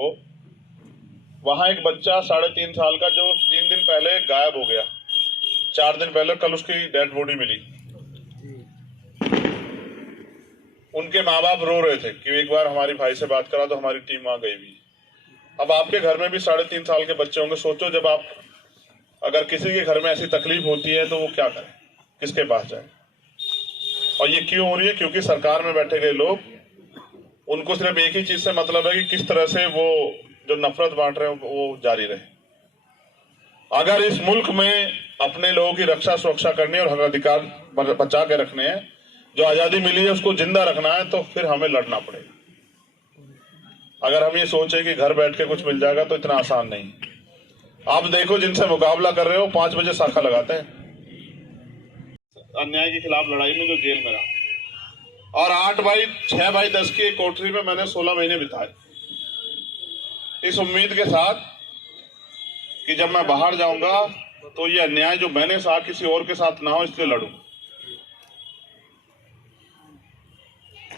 को, वहां एक बच्चा 3.5 साल का जो 3 दिन पहले गायब हो गया, 4 दिन पहले कल उसकी डेड बॉडी मिली। उनके माँ बाप रो रहे थे कि एक बार हमारी भाई से बात करा तो हमारी टीम वहां गई हुई। अब आपके घर में भी 3.5 साल के बच्चे होंगे। सोचो जब आप अगर किसी के घर में ऐसी तकलीफ होती है तो वो क्या करे, किसके पास जाए। और ये क्यों हो रही है? क्योंकि सरकार में बैठे गए लोग, उनको सिर्फ एक ही चीज से मतलब है कि किस तरह से वो जो नफरत बांट रहे हैं वो जारी रहे। अगर इस मुल्क में अपने लोगों की रक्षा सुरक्षा करनी है और हक अधिकार बचा के रखने हैं, जो आजादी मिली है उसको जिंदा रखना है, तो फिर हमें लड़ना पड़ेगा। अगर हम ये सोचे कि घर बैठ के कुछ मिल जाएगा तो इतना आसान नहीं। आप देखो जिनसे मुकाबला कर रहे हो 5 बजे शाखा लगाते हैं। अन्याय के खिलाफ लड़ाई में जो जेल में रहा, और 6/10 की एक कोठरी में मैंने 16 महीने बिताए, इस उम्मीद के साथ कि जब मैं बाहर जाऊंगा तो ये अन्याय जो मैंने सहा किसी और के साथ ना हो, इसलिए लड़ूं।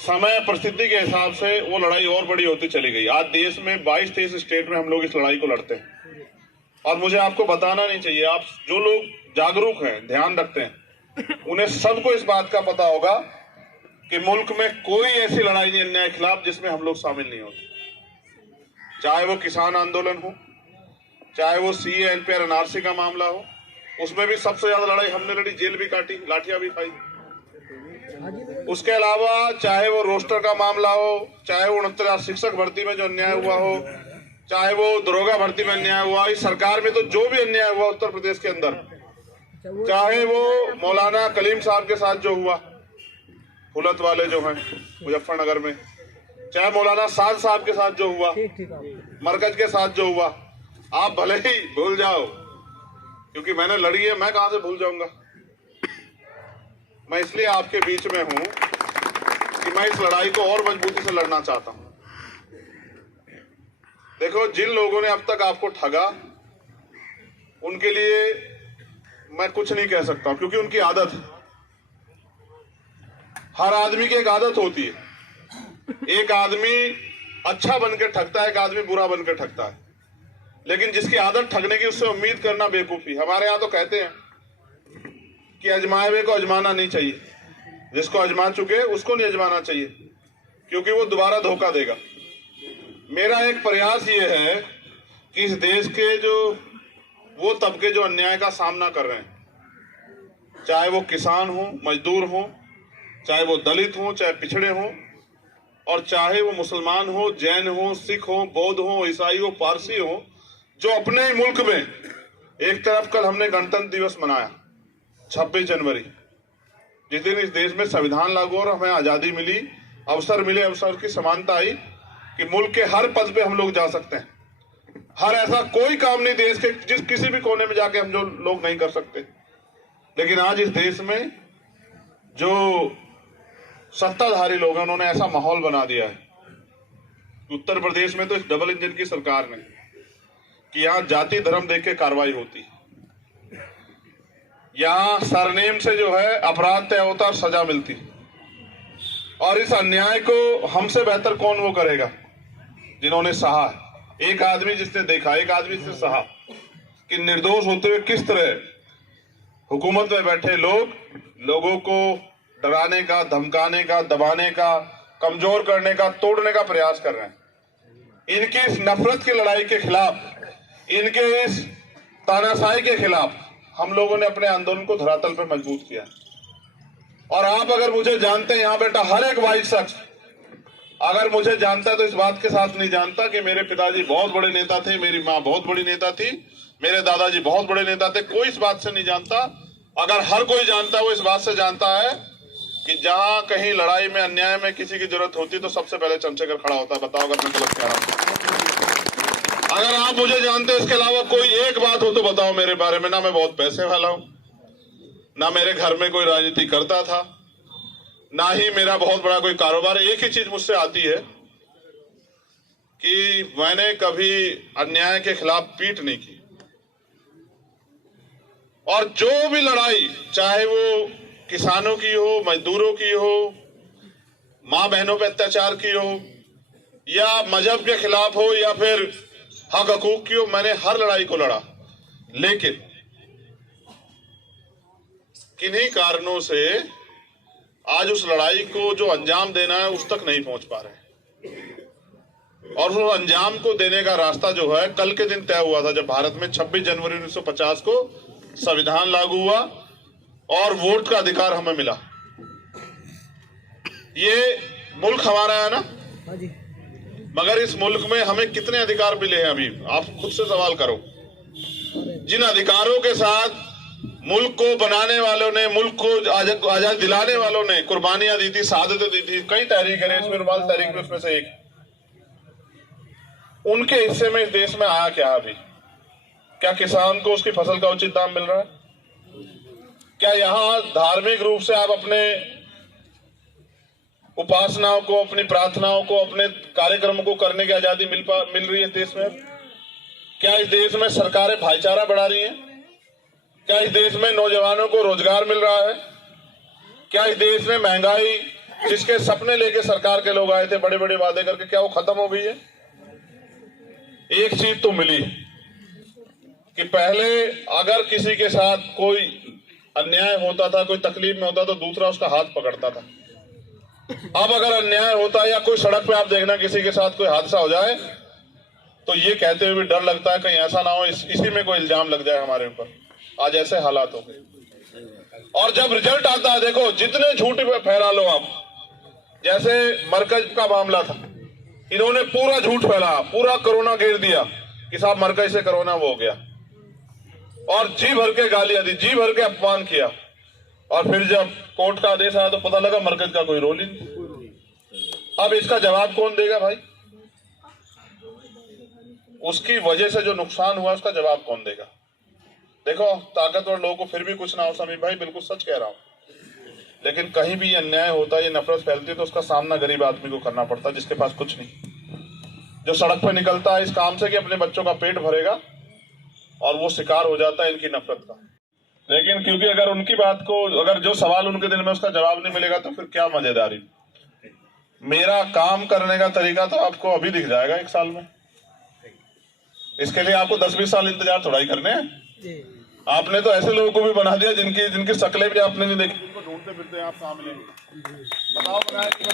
समय परिस्थिति के हिसाब से वो लड़ाई और बड़ी होती चली गई। आज देश में 22-23 स्टेट में हम लोग इस लड़ाई को लड़ते हैं। और मुझे आपको बताना नहीं चाहिए, आप जो लोग जागरूक हैं, ध्यान रखते हैं, उन्हें सबको इस बात का पता होगा कि मुल्क में कोई ऐसी लड़ाई नहीं अन्याय के खिलाफ जिसमें हम लोग शामिल नहीं होते। चाहे वो किसान आंदोलन हो, चाहे वो CAA NPR NRC का मामला हो, उसमें भी सबसे ज्यादा लड़ाई हमने लड़ी, जेल भी काटी, लाठियां भी खाई। उसके अलावा चाहे वो रोस्टर का मामला हो, चाहे वो 69 शिक्षक भर्ती में जो अन्याय हुआ हो, चाहे वो दरोगा भर्ती में अन्याय हुआ, इस सरकार में तो जो भी अन्याय हुआ उत्तर प्रदेश के अंदर, चाहे वो मौलाना कलीम साहब के साथ जो हुआ, हुलत वाले जो हैं मुजफ्फरनगर में, चाहे मौलाना साद साहब के साथ जो हुआ, मरकज के साथ जो हुआ, आप भले ही भूल जाओ, क्योंकि मैंने लड़ी है, मैं कहां से भूल जाऊंगा। मैं इसलिए आपके बीच में हूं कि मैं इस लड़ाई को और मजबूती से लड़ना चाहता हूं। देखो, जिन लोगों ने अब तक आपको ठगा, उनके लिए मैं कुछ नहीं कह सकता, क्योंकि उनकी आदत है। हर आदमी की एक आदत होती है। एक आदमी अच्छा बनकर ठगता है, एक आदमी बुरा बनकर ठगता है। लेकिन जिसकी आदत ठगने की, उससे उम्मीद करना बेवकूफी। हमारे यहाँ तो कहते हैं कि अजमाए हुए को अजमाना नहीं चाहिए, जिसको अजमा चुके उसको नहीं अजमाना चाहिए, क्योंकि वो दोबारा धोखा देगा। मेरा एक प्रयास ये है कि इस देश के जो वो तबके जो अन्याय का सामना कर रहे हैं, चाहे वो किसान हो, मजदूर हो, चाहे वो दलित हो, चाहे पिछड़े हो, और चाहे वो मुसलमान हो, जैन हो, सिख हो, बौद्ध हो, ईसाई हो, पारसी हो, जो अपने ही मुल्क में, एक तरफ कल हमने गणतंत्र दिवस मनाया 26 जनवरी, जिस दिन इस देश में संविधान लागू और हमें आजादी मिली, अवसर मिले, अवसर की समानता आई कि मुल्क के हर पद पे हम लोग जा सकते हैं। हर ऐसा कोई काम नहीं देश के जिस किसी भी कोने में जाके हम जो लोग नहीं कर सकते। लेकिन आज इस देश में जो सत्ताधारी लोग हैं, उन्होंने ऐसा माहौल बना दिया है। उत्तर प्रदेश में तो इस डबल इंजन की सरकार ने कि यहां जाति धर्म देख के कार्रवाई होती है, यहां सरनेम से जो है अपराध तय होता और सजा मिलती। और इस अन्याय को हमसे बेहतर कौन वो करेगा जिन्होंने सहा। एक आदमी जिसने देखा, एक आदमी जिसने सहा कि निर्दोष होते हुए किस तरह हुकूमत में बैठे लोग लोगों को डराने का, धमकाने का, दबाने का, कमजोर करने का, तोड़ने का प्रयास कर रहे हैं। इनकी इस नफरत की लड़ाई के खिलाफ, इनके इस तानाशाही के खिलाफ हम लोगों ने अपने आंदोलन को धरातल पर मजबूत किया। और आप अगर मुझे जानते हैं, यहाँ बेटा हर एक वाइट शख्स अगर मुझे जानता है तो इस बात के साथ नहीं जानता कि मेरे पिताजी बहुत बड़े नेता थे, मेरी माँ बहुत बड़ी नेता थी, मेरे दादाजी बहुत बड़े नेता थे। कोई इस बात से नहीं जानता। अगर हर कोई जानता है, वो इस बात से जानता है कि जहां कहीं लड़ाई में, अन्याय में किसी की जरूरत होती तो सबसे पहले चंद्रशेखर खड़ा होता है। बताओ अगर मैं गलत कह रहा हूं। अगर आप मुझे जानते हैं, इसके अलावा कोई एक बात हो तो बताओ मेरे बारे में। ना मैं बहुत पैसे वाला हूं, ना मेरे घर में कोई राजनीति करता था, ना ही मेरा बहुत बड़ा कोई कारोबार है। एक ही चीज मुझसे आती है कि मैंने कभी अन्याय के खिलाफ पीठ नहीं की। और जो भी लड़ाई, चाहे वो किसानों की हो, मजदूरों की हो, मां बहनों पर अत्याचार की हो, या मजहब के खिलाफ हो या फिर हक हकूक की हो, मैंने हर लड़ाई को लड़ा, लेकिन किन्हीं कारणों से आज उस लड़ाई को जो अंजाम देना है उस तक नहीं पहुंच पा रहे। और उस अंजाम को देने का रास्ता जो है कल के दिन तय हुआ था, जब भारत में 26 जनवरी 1950 को संविधान लागू हुआ और वोट का अधिकार हमें मिला। ये मुल्क हमारा है ना, मगर इस मुल्क में हमें कितने अधिकार मिले हैं अभी आप खुद से सवाल करो। जिन अधिकारों के साथ मुल्क को बनाने वालों ने, मुल्क को आजाद दिलाने वालों ने कुर्बानियां दी थी, शहादतें दी थी, कई तहरीकें हैं, इसमें रुमाल तहरीक भी उसमें से एक, उनके हिस्से में इस देश में आया क्या अभी? क्या किसान को उसकी फसल का उचित दाम मिल रहा है? क्या यहाँ धार्मिक रूप से आप अपने उपासनाओं को, अपनी प्रार्थनाओं को, अपने कार्यक्रमों को करने की आजादी मिल रही है देश में? क्या इस देश में सरकारें भाईचारा बढ़ा रही हैं? क्या इस देश में नौजवानों को रोजगार मिल रहा है? क्या इस देश में महंगाई, जिसके सपने लेके सरकार के लोग आए थे बड़े बड़े वादे करके, क्या वो खत्म हो गई है? एक चीज तो मिली कि पहले अगर किसी के साथ कोई अन्याय होता था, कोई तकलीफ में होता तो दूसरा उसका हाथ पकड़ता था। अब अगर अन्याय होता है या कोई सड़क पे आप देखना किसी के साथ कोई हादसा हो जाए तो ये कहते हुए डर लगता है कहीं ऐसा ना हो इसी में कोई इल्जाम लग जाए हमारे ऊपर। आज ऐसे हालात हो गए। और जब रिजल्ट आता है, देखो जितने झूठ फैला लो आप, जैसे मरकज का मामला था, इन्होंने पूरा झूठ फैलाया, पूरा कोरोना घेर दिया कि साहब मरकज से कोरोना वो हो गया, और जी भर के गालियां दी, जी भर के अपमान किया। और फिर जब कोर्ट का आदेश आया तो पता लगा मरकज का कोई रोल ही नहीं। अब इसका जवाब कौन देगा भाई? उसकी वजह से जो नुकसान हुआ उसका जवाब कौन देगा? देखो ताकतवर लोगों को फिर भी कुछ ना हो, समीर भाई बिल्कुल सच कह रहा हूं, लेकिन कहीं भी अन्याय होता है, ये नफरत फैलती है तो उसका सामना गरीब आदमी को करना पड़ता है, जिसके पास कुछ नहीं, जो सड़क पर निकलता है इस काम से कि अपने बच्चों का पेट भरेगा, और वो शिकार हो जाता है इनकी नफरत का। लेकिन क्योंकि अगर उनकी बात को, अगर जो सवाल उनके दिल में उसका जवाब नहीं मिलेगा तो फिर क्या मजेदारी। मेरा काम करने का तरीका तो आपको अभी दिख जाएगा 1 साल में। इसके लिए आपको 10-20 साल इंतजार थोड़ा ही करने हैं। आपने तो ऐसे लोगों को भी बना दिया जिनकी शक्लें भी आपने नहीं देखी, उनको ढूंढते फिरते आप कहाँ मिलेंगे? बताओ बनाया नहीं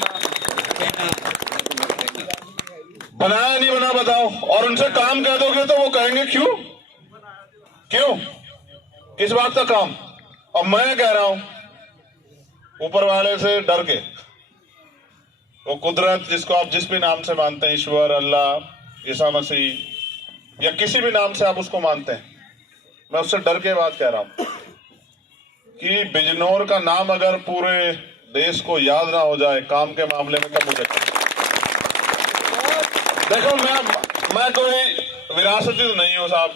बनाया नहीं बना बताओ। और उनसे काम कह दोगे तो वो कहेंगे क्यों क्यों, किस बात का काम? और मैं कह रहा हूं ऊपर वाले से डर के, वो कुदरत जिसको आप जिस भी नाम से मानते हैं, ईश्वर, अल्लाह, ईसा मसीह या किसी भी नाम से आप उसको मानते हैं, मैं उससे डर के बात कह रहा हूं कि बिजनौर का नाम अगर पूरे देश को याद ना हो जाए काम के मामले में तब मुझे देखो मैं कोई विरासती तो नहीं हूं साहब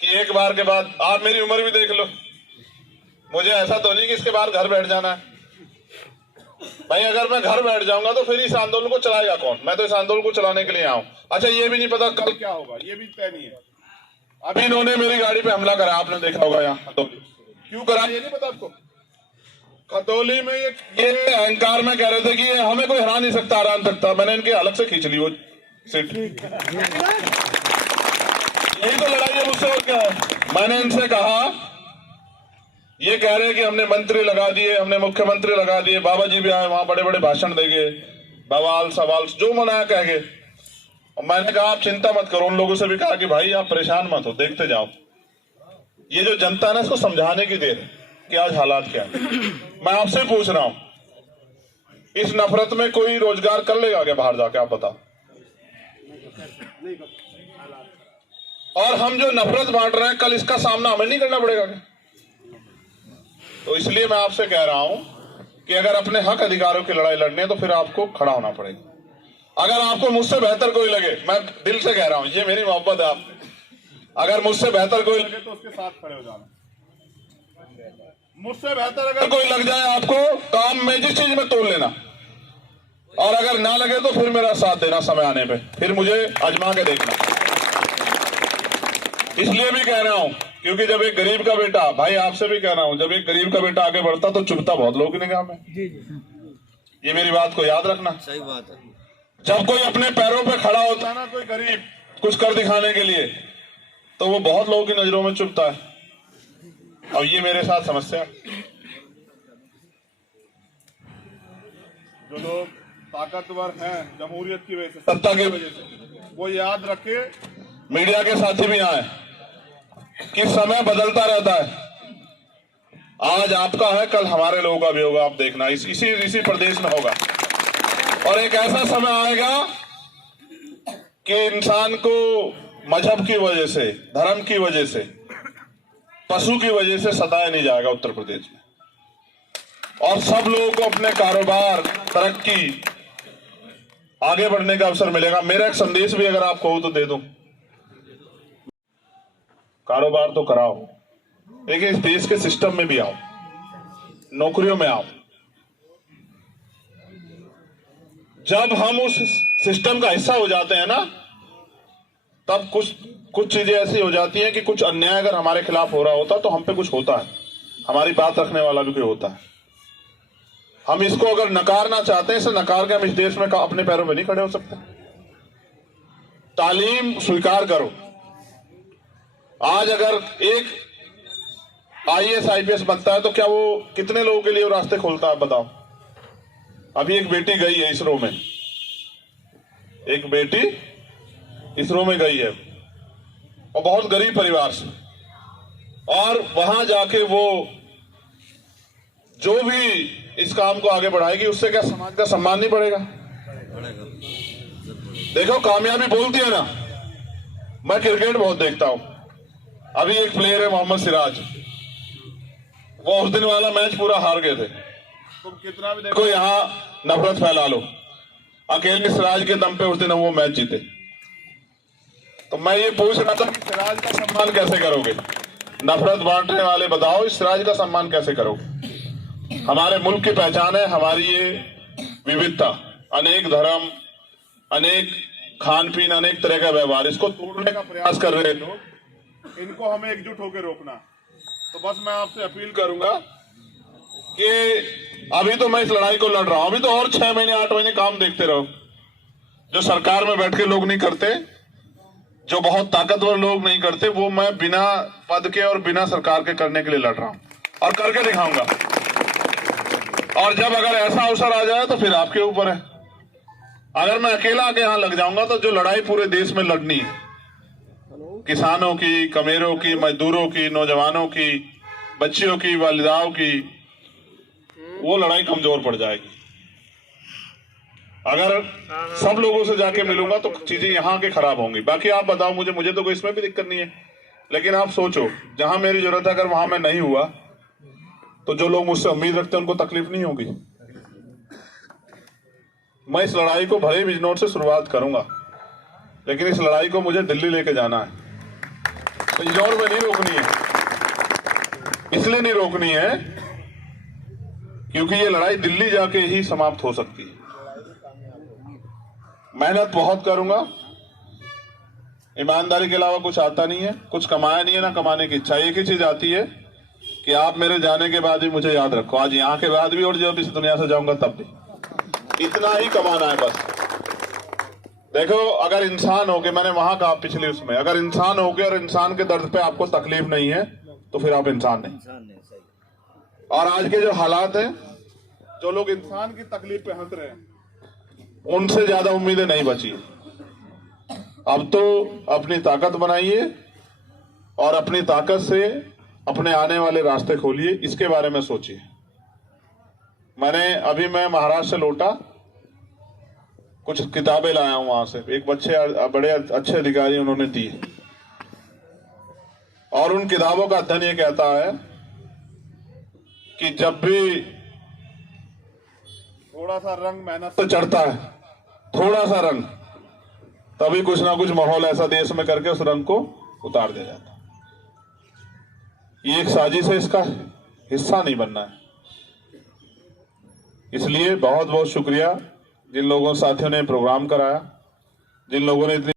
कि एक बार के बाद, आप मेरी उम्र भी देख लो, मुझे ऐसा तो नहीं कि इसके बाद घर बैठ जाना है भाई। अगर मैं घर बैठ जाऊंगा तो फिर इस आंदोलन को चलाएगा कौन? मैं तो इस आंदोलन को चलाने के लिए आऊं। अच्छा ये भी नहीं पता कल क्या होगा, ये भी तय नहीं है। अभी इन्होंने मेरी गाड़ी पे हमला करा, आपने देखा होगा यहाँ खतौली, क्यों करा ये नहीं पता आपको? खतौली में ये अहंकार में कह रहे थे कि हमें कोई हरा नहीं सकता, हरा नहीं सकता। मैंने इनके अलग से खींच ली वो सीट। यही तो लड़ाई है मुझसे और क्या है। मैंने इनसे कहा, ये कह रहे हैं कि हमने मंत्री लगा दिए, हमने मुख्यमंत्री लगा दिए, बाबा जी भी आए वहां बड़े बड़े भाषण देंगे, बवाल सवाल जो मनाया कहेंगे। और मैंने कहा आप चिंता मत करो। उन लोगों से भी कहा कि भाई आप परेशान मत हो, देखते जाओ। ये जो जनता है ना, इसको समझाने की देर कि आज हालात क्या है। मैं आपसे पूछ रहा हूं, इस नफरत में कोई रोजगार कर लेगा क्या बाहर जाके? आप बताओ। और हम जो नफरत बांट रहे हैं, कल इसका सामना हमें नहीं करना पड़ेगा क्या? तो इसलिए मैं आपसे कह रहा हूं कि अगर अपने हक अधिकारों की लड़ाई लड़नी है तो फिर आपको खड़ा होना पड़ेगा। अगर आपको मुझसे बेहतर कोई लगे, मैं दिल से कह रहा हूं, ये मेरी मोहब्बत है आप, अगर मुझसे बेहतर कोई लगे तो उसके साथ खड़े हो जाना। मुझसे बेहतर अगर कोई लग जाए आपको काम में, जिस चीज में तोड़ लेना, और अगर ना लगे तो फिर मेरा साथ देना समय आने पे, फिर मुझे आजमा के देखना। इसलिए भी कह रहा हूं क्योंकि जब एक गरीब का बेटा, भाई आपसे भी कह रहा हूं, जब एक गरीब का बेटा आगे बढ़ता तो चुभता बहुत लोगों की निगाह में। ये मेरी बात को याद रखना। सही बात है। जब कोई अपने पैरों पे खड़ा होता है ना, कोई गरीब कुछ कर दिखाने के लिए, तो वो बहुत लोगों की नजरों में चुभता है। और ये मेरे साथ समस्या, जो लोग ताकतवर हैं जमहूरियत की वजह से, सत्ता की वजह से, वो याद रखे, मीडिया के साथी भी आए कि समय बदलता रहता है। आज आपका है, कल हमारे लोगों का भी होगा। आप देखना, इसी प्रदेश में होगा। और एक ऐसा समय आएगा कि इंसान को मजहब की वजह से, धर्म की वजह से, पशु की वजह से सताया नहीं जाएगा उत्तर प्रदेश में। और सब लोगों को अपने कारोबार, तरक्की, आगे बढ़ने का अवसर मिलेगा। मेरा एक संदेश भी अगर आप कहो तो दे दूं, कारोबार तो कराओ, लेकिन इस देश के सिस्टम में भी आओ, नौकरियों में आओ। जब हम उस सिस्टम का हिस्सा हो जाते हैं ना, तब कुछ चीजें ऐसी हो जाती हैं कि कुछ अन्याय अगर हमारे खिलाफ हो रहा होता तो हम पे कुछ होता है, हमारी बात रखने वाला भी कोई होता है। हम इसको अगर नकारना चाहते हैं, इसे नकार के हम इस देश में अपने पैरों में नहीं खड़े हो सकते। तालीम स्वीकार करो। आज अगर एक IAS IPS बनता है तो क्या वो कितने लोगों के लिए वो रास्ते खोलता है, बताओ। अभी एक बेटी गई है इसरो में, एक बेटी इसरो में गई है, और बहुत गरीब परिवार से, और वहां जाके वो जो भी इस काम को आगे बढ़ाएगी, उससे क्या समाज का सम्मान नहीं बढ़ेगा? देखो, कामयाबी बोलती है ना। मैं क्रिकेट बहुत देखता हूं। अभी एक प्लेयर है मोहम्मद सिराज, वो उस दिन वाला मैच पूरा हार गए थे। तुम कितना भी देखो यहां नफरत फैला लो, अकेले सिराज के दम पे उस दिन वो मैच जीते। तो मैं ये पूछ रहा था कि सिराज का सम्मान कैसे करोगे? नफरत बांटने वाले बताओ, इस सिराज का सम्मान कैसे करोगे? हमारे मुल्क की पहचान है हमारी ये विविधता, अनेक धर्म, अनेक खान पीन, अनेक तरह का व्यवहार। इसको तोड़ने का प्रयास कर रहे हैं लोग, इनको हमें एकजुट होकर रोकना। तो बस मैं आपसे अपील करूंगा कि अभी तो मैं इस लड़ाई को लड़ रहा हूं, अभी तो और 6 महीने 8 महीने काम देखते रहो। जो सरकार में बैठ के लोग नहीं करते, जो बहुत ताकतवर लोग नहीं करते, वो मैं बिना पद के और बिना सरकार के करने के लिए लड़ रहा हूं, और करके दिखाऊंगा। और जब अगर ऐसा अवसर आ जाए तो फिर आपके ऊपर है। अगर मैं अकेला आके यहां लग जाऊंगा तो जो लड़ाई पूरे देश में लड़नी है, किसानों की, कमेरों की, मजदूरों की, नौजवानों की, बच्चियों की, वालिदाओं की, वो लड़ाई कमजोर पड़ जाएगी। अगर सब लोगों से जाके मिलूंगा तो चीजें यहां के खराब होंगी। बाकी आप बताओ, मुझे तो कोई इसमें भी दिक्कत नहीं है, लेकिन आप सोचो, जहां मेरी जरूरत है अगर वहां मैं नहीं हुआ तो जो लोग मुझसे उम्मीद रखते हैं उनको तकलीफ नहीं होगी। मैं इस लड़ाई को भले बिजनौर से शुरुआत करूंगा, लेकिन इस लड़ाई को मुझे दिल्ली लेके जाना है। बिजनौर में नहीं रोकनी है। इसलिए नहीं रोकनी है क्योंकि ये लड़ाई दिल्ली जाके ही समाप्त हो सकती है। मेहनत बहुत करूंगा, ईमानदारी के अलावा कुछ आता नहीं है, कुछ कमाया नहीं है, ना कमाने की इच्छा। एक ही चीज आती है कि आप मेरे जाने के बाद भी मुझे याद रखो, आज यहाँ के बाद भी, और जब इस दुनिया से जाऊंगा तब भी। इतना ही कमाना है बस। देखो, अगर इंसान हो के, मैंने वहां कहा पिछले उसमें, अगर इंसान हो के और इंसान के दर्द पे आपको तकलीफ नहीं है तो फिर आप इंसान नहीं। और आज के जो हालात हैं, जो लोग इंसान की तकलीफ पे हंस रहे हैं, उनसे ज्यादा उम्मीदें नहीं बची। अब तो अपनी ताकत बनाइए और अपनी ताकत से अपने आने वाले रास्ते खोलिए, इसके बारे में सोचिए। मैं महाराष्ट्र से लौटा, कुछ किताबें लाया हूं वहां से, एक बड़े अच्छे अधिकारी उन्होंने दी, और उन किताबों का अध्ययन ये कहता है कि जब भी थोड़ा सा रंग मेहनत से चढ़ता है, थोड़ा सा रंग, तभी कुछ ना कुछ माहौल ऐसा देश में करके उस रंग को उतार दिया जाता है। ये एक साजिश है, इसका हिस्सा नहीं बनना है। इसलिए बहुत बहुत शुक्रिया जिन लोगों साथियों ने प्रोग्राम कराया, जिन लोगों ने इतनी